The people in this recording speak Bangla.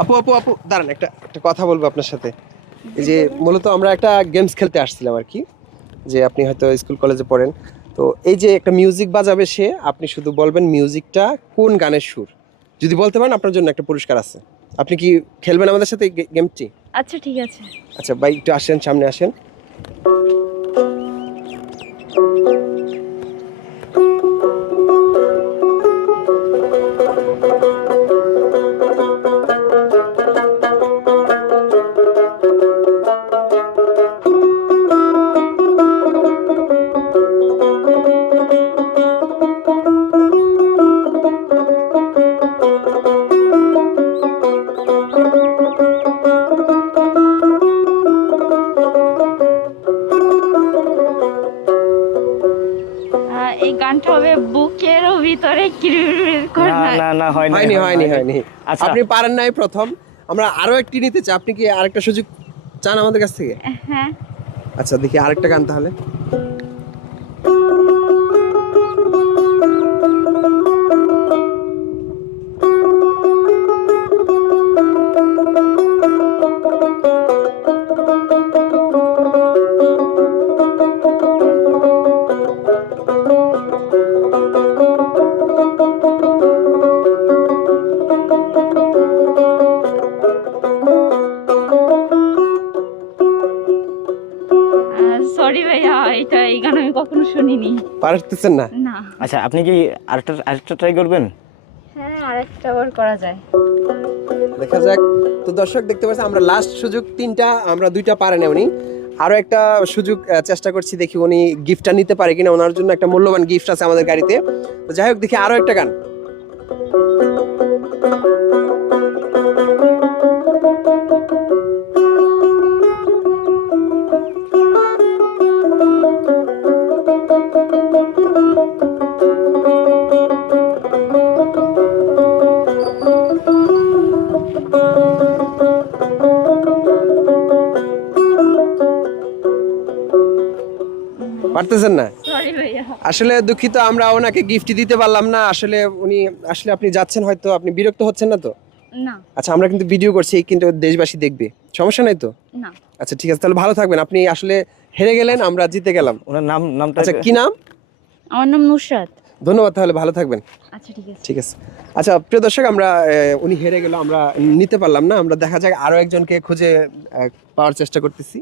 আপু আপু আপু দাঁড়ান, একটা একটা কথা বলবো আপনার সাথে। এই যে মূলত আমরা একটা গেমস খেলতে আসছিলাম আর কি, যে আপনি হয়তো স্কুল কলেজে পড়েন, তো এই যে একটা মিউজিক বাজাবে সে, আপনি শুধু বলবেন মিউজিকটা কোন গানের সুর। যদি বলতে পারেন আপনার জন্য একটা পুরস্কার আছে। আপনি কি খেলবেন আমাদের সাথে এই গেমটি? আচ্ছা ঠিক আছে। আচ্ছা ভাই, একটু আসেন, সামনে আসেন। এই গানটা হবে বুকেরও ভিতরে কিরমির করে। না না না, হয়নি হয়নি হয়নি হয়নি। আচ্ছা আপনি পারেন নাই প্রথম, আমরা আরো একটি নিতে চাই। আপনি কি আরেকটা সুযোগ চান আমাদের কাছ থেকে? হ্যাঁ আচ্ছা দেখি আরেকটা গান তাহলে। সরি ভাইয়া, এই গান আমি কখনো শুনিনি। পারতেছেন না? না। আচ্ছা, আপনি কি আরেকটা ট্রাই করবেন? হ্যাঁ আরেকটা বার করা যায়। দেখা যাক। তো দর্শক দেখতে পাচ্ছেন আমরা লাস্ট সুযোগ তিনটা, আমরা দুইটা পারে না উনি। আরো একটা সুযোগ চেষ্টা করছি, দেখি উনি গিফটটা নিতে পারে কিনা। ওনার জন্য একটা মূল্যবান গিফট আছে আমাদের গাড়িতে। তো যাই হোক, দেখি আরো একটা গান। পারতেছেন না? সরি ভাইয়া। আসলে দুঃখিত, আমরা ওনাকে গিফট দিতে পারলাম না। আসলে উনি, আসলে আপনি যাচ্ছেন হয়তো, আপনি বিরক্ত হচ্ছেন না তো? না আচ্ছা, আমরা কিন্তু ভিডিও করছি, কিন্তু দেশবাসী দেখবে, সমস্যা নাই তো? না। আচ্ছা ঠিক আছে, তাহলে ভালো থাকবেন। আপনি আসলে হেরে গেলেন, আমরা জিতে গেলাম। ওনার নামটা আচ্ছা কি নাম? আমার নাম নুসরাত। ধন্যবাদ, তাহলে ভালো থাকবেন। আচ্ছা ঠিক আছে। ঠিক আছে। আচ্ছা প্রিয় দর্শক, আমরা উনি হেরে গেল, আমরা নিতে পারলাম না। আমরা দেখা যাক আরো একজনকে খুঁজে পাওয়ার চেষ্টা করতেছি।